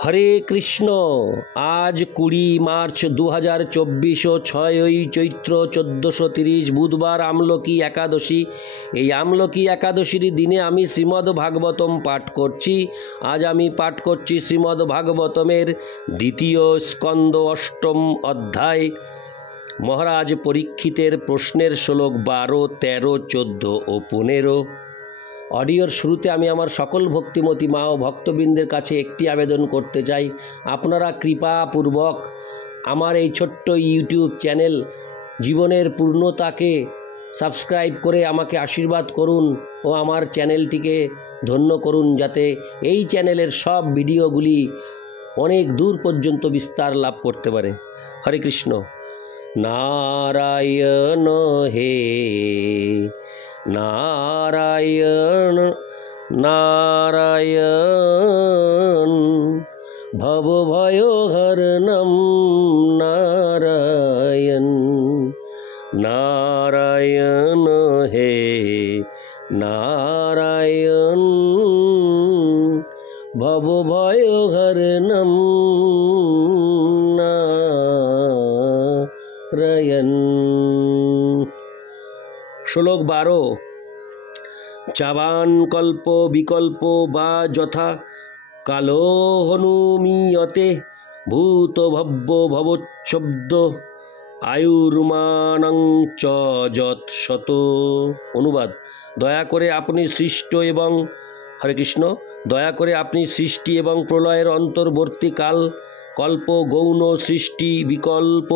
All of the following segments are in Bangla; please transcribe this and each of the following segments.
হরে কৃষ্ণ। আজ 20 মার্চ 2024 ও 6ই চৈত্র 1430 বুধবার আমলকি একাদশী। এই আমলকি একাদশীর দিনে আমি শ্রীমদ্ ভাগবতম পাঠ করছি। আজ আমি পাঠ করছি শ্রীমদ্ ভাগবতমের দ্বিতীয় স্কন্দ 8ম অধ্যায়। মহারাজ পরীক্ষিতের প্রশ্নের শ্লোক 12, 13, 14 ও 15। অডিওর শুরুতে আমি আমার সকল ভক্তিমতী মা ও ভক্তবৃন্দের কাছে একটি আবেদন করতে চাই, আপনারা কৃপাপূর্বক আমার এই ছোট্ট ইউটিউব চ্যানেল জীবনের পূর্ণতাকে সাবস্ক্রাইব করে আমাকে আশীর্বাদ করুন ও আমার চ্যানেলটিকে ধন্য করুন, যাতে এই চ্যানেলের সব ভিডিওগুলি অনেক দূর পর্যন্ত বিস্তার লাভ করতে পারে। হরে কৃষ্ণ। নারায়ণ হে নারায়ণ নারায়ণ ভবভয়হরণম নারায়ণ নারায়ণ হে নারায়ণ ভবভয়হরণম নারায়ণ। শ্লোক 12। চাবান কল্প বিকল্প বা যথা কালো হনুমীয়তে ভূত ভব্য ভবচ্ছব্দ আয়ুর্মানং চ যৎ শত। অনুবাদ: দয়া করে আপনি সৃষ্ট এবং হরে কৃষ্ণ দয়া করে আপনি সৃষ্টি এবং প্রলয়ের অন্তর্বর্তীকাল, কল্প, গৌণ সৃষ্টি, বিকল্প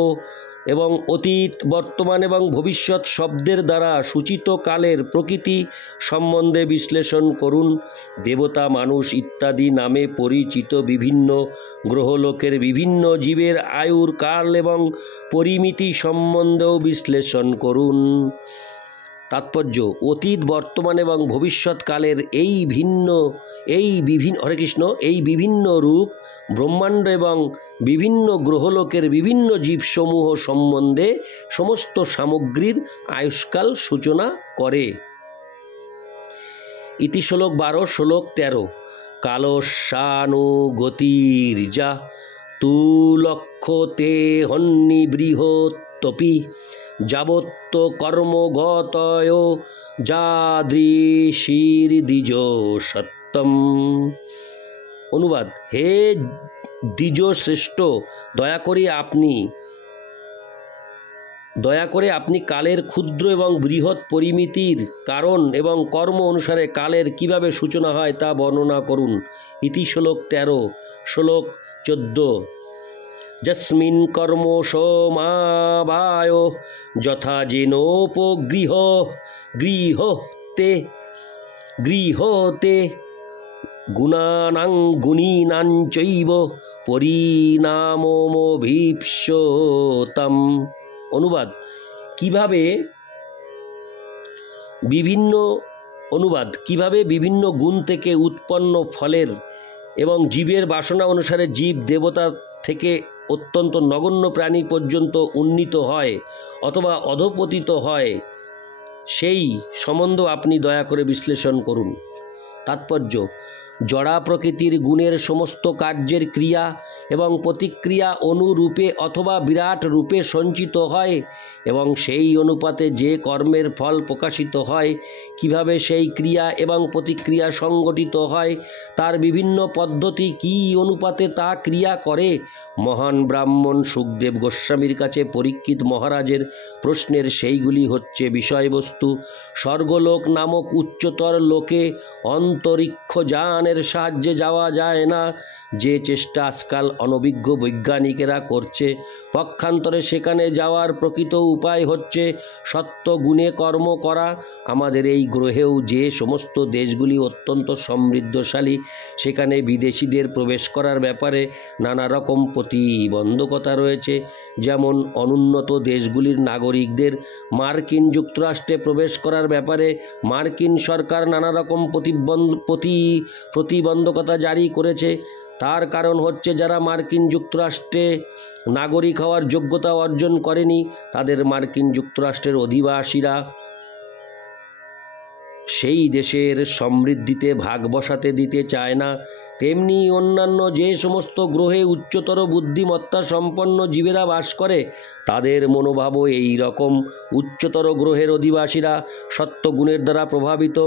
এবং অতীত, বর্তমান এবং ভবিষ্যৎ শব্দের দ্বারা সূচিত কালের প্রকৃতি সম্বন্ধে বিশ্লেষণ করুন। দেবতা, মানুষ ইত্যাদি নামে পরিচিত বিভিন্ন গ্রহলোকের বিভিন্ন জীবের আয়ুর কাল এবং পরিমিতি সম্বন্ধেও বিশ্লেষণ করুন। তাৎপর্য: অতীত, বর্তমান এবং ভবিষ্যৎ কালের এই বিভিন্ন রূপ ব্রহ্মাণ্ড এবং বিভিন্ন গ্রহলোকের বিভিন্ন জীবসমূহ সম্বন্ধে সমস্ত সামগ্রীর আয়ুষ্কাল সূচনা করে। ইতি শ্লোক 12। শ্লোক 13। কালস্যানুগতির্যা তু লক্ষ্যতে হন্নি বৃহত্তপি যাবত্ত কর্মগতয় যাদৃশীর দ্বিজ সত্যম। অনুবাদ: হে দ্বিজ শ্রেষ্ঠ, দয়া করে আপনি কালের ক্ষুদ্র এবং বৃহৎ পরিমিতির কারণ এবং কর্ম অনুসারে কালের কিভাবে সূচনা হয় তা বর্ণনা করুন। ইতি শ্লোক 13। শ্লোক 14। যস্মিন কর্ম সমাবায় যথা গৃহতে গুণানাং গুণীনাং চৈব পরিণামমভীপ্সতাম। অনুবাদ: কিভাবে বিভিন্ন গুণ থেকে উৎপন্ন ফলের এবং জীবের বাসনা অনুসারে জীব দেবতা থেকে অত্যন্ত নগণ্য প্রাণী পর্যন্ত উন্নীত হয় অথবা অধঃপতিত হয়, সেই সম্বন্ধ আপনি দয়া করে বিশ্লেষণ করুন। তাৎপর্য: জড়া প্রকৃতির গুণের সমস্ত কার্যের ক্রিয়া এবং প্রতিক্রিয়া অনুরূপে অথবা বিরাট রূপে সঞ্চিত হয় এবং সেই অনুপাতে যে কর্মের ফল প্রকাশিত হয়, কিভাবে সেই ক্রিয়া এবং প্রতিক্রিয়া সংগঠিত হয়, তার বিভিন্ন পদ্ধতি কী অনুপাতে তা ক্রিয়া করে। মহান ব্রাহ্মণ সুখদেব গোস্বামীর কাছে পরীক্ষিত মহারাজের প্রশ্নের সেইগুলি হচ্ছে বিষয়বস্তু। স্বর্গলোক নামক উচ্চতর লোকে অন্তরিক্ষ যানের সাহায্যে যাওয়া যায় না, যে চেষ্টা আজকাল অনভিজ্ঞ বৈজ্ঞানিকেরা করছে। পক্ষান্তরে সেখানে যাওয়ার প্রকৃত উপায় হচ্ছে সত্য গুণে কর্ম করা। আমাদের এই গ্রহেও যে সমস্ত দেশগুলি অত্যন্ত সমৃদ্ধশালী, সেখানে বিদেশিদের প্রবেশ করার ব্যাপারে নানা রকম প্রতিবন্ধকতা রয়েছে। যেমন অনুন্নত দেশগুলির নাগরিকদের মার্কিন যুক্তরাষ্ট্রে প্রবেশ করার ব্যাপারে মার্কিন সরকার নানা রকম প্রতিবন্ধকতা জারি করেছে। তার কারণ হচ্ছে যারা মার্কিন যুক্তরাষ্ট্রে নাগরিক হওয়ার যোগ্যতা অর্জন করেনি, তাদের মার্কিন যুক্তরাষ্ট্রের অধিবাসীরা সেই দেশের সমৃদ্ধিতে ভাগ বসাতে দিতে চায় না, তেমনি অন্যান্য যে সমস্ত গ্রহে উচ্চতর বুদ্ধিমত্তা সম্পন্ন জীবেরা বাস করে তাদের মনোভাবও এই রকম। উচ্চতর গ্রহের অধিবাসীরা সত্ত্বগুণের দ্বারা প্রভাবিত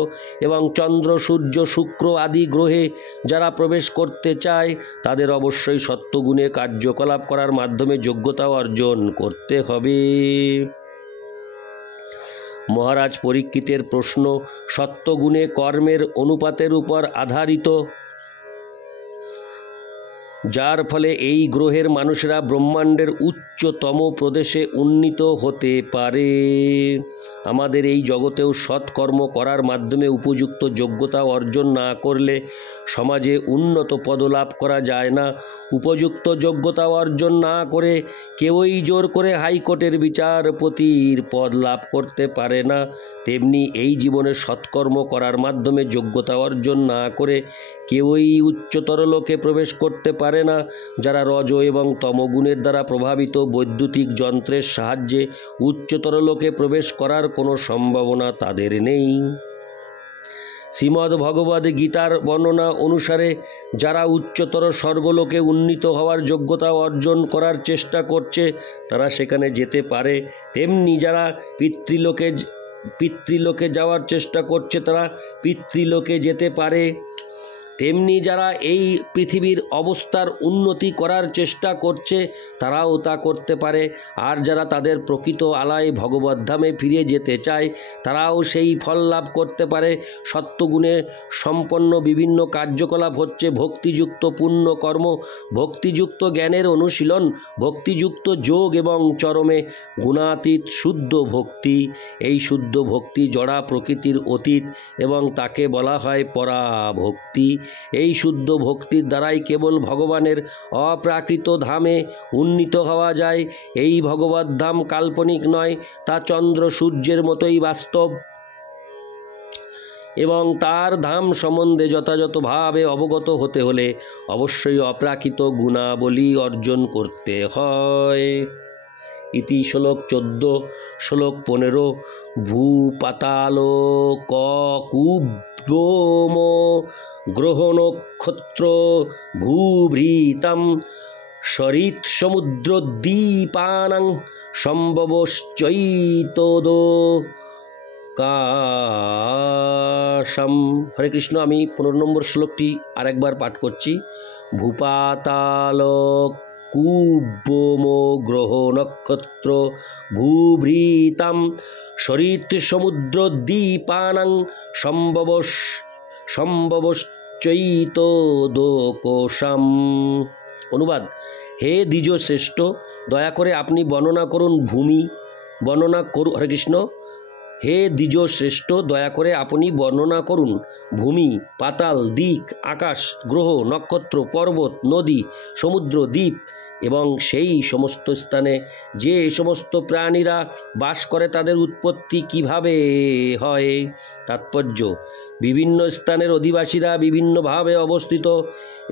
এবং চন্দ্র, সূর্য, শুক্র আদি গ্রহে যারা প্রবেশ করতে চায় তাদের অবশ্যই সত্ত্বগুণে কার্যকলাপ করার মাধ্যমে যোগ্যতা অর্জন করতে হবে। মহারাজ পরীক্ষিতের প্রশ্ন, সত্ত্বগুণে কর্মের অনুপাতের উপর আধারিত, যার ফলে এই গ্রহের মানুষেরা ব্রহ্মাণ্ডের উচ্চতম প্রদেশে উন্নীত হতে পারে। আমাদের এই জগতেও সৎকর্ম করার মাধ্যমে উপযুক্ত যোগ্যতা অর্জন না করলে সমাজে উন্নত পদলাভ করা যায় না। উপযুক্ত যোগ্যতা অর্জন না করে কেউই জোর করে হাইকোর্টের বিচারপতির পদ লাভ করতে পারে না। তেমনি এই জীবনে সৎকর্ম করার মাধ্যমে যোগ্যতা অর্জন না করে কেউই উচ্চতর লোকে প্রবেশ করতে পারে না। যারা রজ এবং তমগুণের দ্বারা প্রভাবিত বৈদ্যুতিক যন্ত্রের সাহায্যে উচ্চতর লোকে প্রবেশ করার কোনো সম্ভাবনা তাদের নেই। শ্রীমদ্ ভগবদ্ গীতার বর্ণনা অনুসারে যারা উচ্চতর স্বর্গলোকে উন্নীত হওয়ার যোগ্যতা অর্জন করার চেষ্টা করছে তারা সেখানে যেতে পারে, তেমনি যারা পিতৃলোকে যাওয়ার চেষ্টা করছে তারা পিতৃলোকে যেতে পারে, তেমনি যারা এই পৃথিবীর অবস্থার উন্নতি করার চেষ্টা করছে তারাও তা করতে পারে। আর যারা তাদের প্রকৃত আলায় ভগবদ্ধামে ফিরে যেতে চায় তারাও সেই ফল লাভ করতে পারে। সত্ত্বগুণে সম্পন্ন বিভিন্ন কার্যকলাপ হচ্ছে ভক্তিযুক্ত পুণ্যকর্ম, ভক্তিযুক্ত জ্ঞানের অনুশীলন, ভক্তিযুক্ত যোগ এবং চরমে গুণাতীত শুদ্ধ ভক্তি। এই শুদ্ধ ভক্তি জড়া প্রকৃতির অতীত এবং তাকে বলা হয় পরাভক্তি। এই শুদ্ধ ভক্তির দ্বারাই কেবল ভগবানের অপ্রাকৃত ধামে উন্নীত হওয়া যায়। এই ভগবদ্ ধাম কাল্পনিক নয়, তা চন্দ্র সূর্যের মতোই বাস্তব এবং তার ধাম সম্বন্ধে যথাযথভাবে অবগত হতে হলে অবশ্যই অপ্রাকৃত গুণাবলী অর্জন করতে হয়। ইতি শ্লোক 14। শ্লোক 15। ভূ পাতাল ক কুব্যোম গ্রহ নক্ষত্র ভূভৃতাম সরিৎ সমুদ্রদ্বীপানাং সম্ভবশ্চৈতদোকাশম। হরে কৃষ্ণ। আমি 15 নম্বর শ্লোকটি আরেকবার পাঠ করছি। ভূপাতাল কুব্যোম গ্রহ নক্ষত্র ভূভৃতাম সরিৎ সমুদ্রদ্বীপানাং সম্ভবশ্চৈতদোকাশম। অনুবাদ: হে দ্বিজ শ্রেষ্ঠ, দয়া করে আপনি বর্ণনা করুন ভূমি হরে কৃষ্ণ। হে দ্বিজ শ্রেষ্ঠ, দয়া করে আপনি বর্ণনা করুন ভূমি, পাতাল, দিক, আকাশ, গ্রহ, নক্ষত্র, পর্বত, নদী, সমুদ্র, দ্বীপ এবং সেই সমস্ত স্থানে যে সমস্ত প্রাণীরা বাস করে তাদের উৎপত্তি কিভাবে হয়। তাৎপর্য: বিভিন্ন স্থানের অধিবাসীরা বিভিন্নভাবে অবস্থিত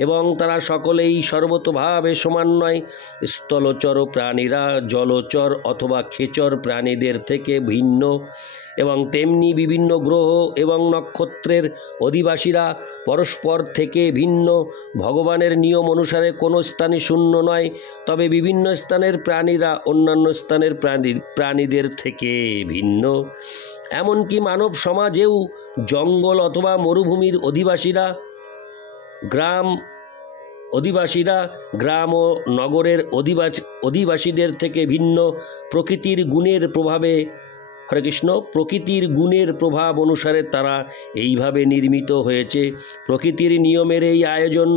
এবং তারা সকলেই সর্বতোভাবে সমান নয়। স্থলচর প্রাণীরা জলচর অথবা খেচর প্রাণীদের থেকে ভিন্ন এবং তেমনি বিভিন্ন গ্রহ এবং নক্ষত্রের অধিবাসীরা পরস্পর থেকে ভিন্ন। ভগবানের নিয়ম অনুসারে কোনো স্থানই শূন্য নয়, তবে বিভিন্ন স্থানের প্রাণীরা অন্যান্য স্থানের প্রাণীদের থেকে ভিন্ন। এমনকি মানব সমাজেও জঙ্গল অথবা মরুভূমির অধিবাসীরা গ্রাম ও নগরের অধিবাসীদের থেকে ভিন্ন। প্রকৃতির গুণের প্রভাবে হরে কৃষ্ণ প্রকৃতির গুণের প্রভাব অনুসারে তারা এইভাবে নির্মিত হয়েছে। প্রকৃতির নিয়মের এই আয়োজন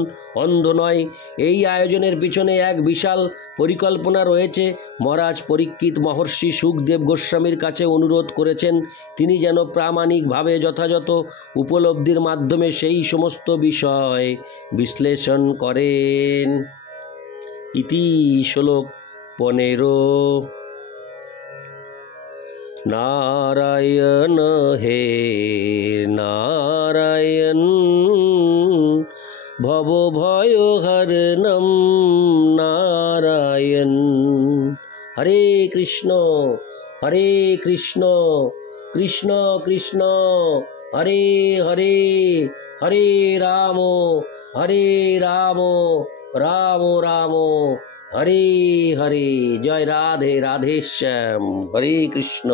অন্ধ নয়, এই আয়োজনের পিছনে এক বিশাল পরিকল্পনা রয়েছে। মহারাজ পরীক্ষিত মহর্ষি সুখদেব গোস্বামীর কাছে অনুরোধ করেছেন তিনি যেন প্রামাণিকভাবে যথাযথ উপলব্ধির মাধ্যমে সেই সমস্ত বিষয় বিশ্লেষণ করেন। ইতি শ্লোক 15। নারায়ণ হে নারায়ণ ভব ভয় হরণম নারায়ণ। হরে কৃষ্ণ কৃষ্ণ কৃষ্ণ হরে হরে, হরে রাম হরে রাম, রাম রাম হরে হরে। জয় রাধে রাধে শ্যাম। হরে কৃষ্ণ।